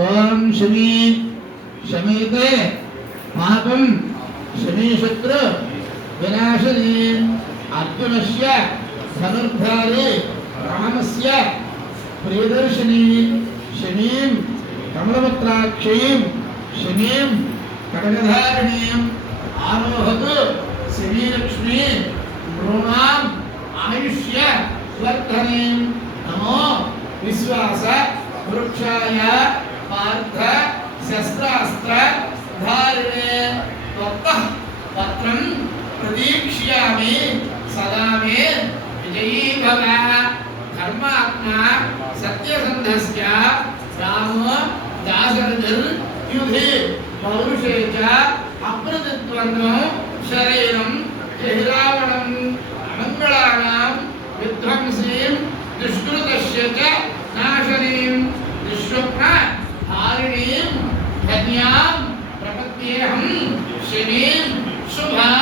ఓం శమీ శమీతే పాపం శమీశత్రు వినాశని అర్జునస్య ధనుర్ధారి రామస్య ప్రియదర్శిని శమీం కమలపత్రాక్షీం శమీం కటకధారిణీం ఆరోహతు శమీలక్ష్మీ నృణాం ఆయుష్య వర్ధనీం నమో విశ్వాస వృక్షాయ पार्थ, शस्त्रास्त्र, धारणे त्वत्तः पत्रं प्रतीक्ष्यामि। सदा मे विजयी भव धर्मात्मा सत्यसन्धस्य रामो दासरथिर्युधि पौरुषे च अप्रतित्वन्नो शरीरं हिरावणम् अमङ्गलानां विध्वंसीं, दुष्कृतस्य च नाशनीं। दुःस्वप्न Sim, sim, sim.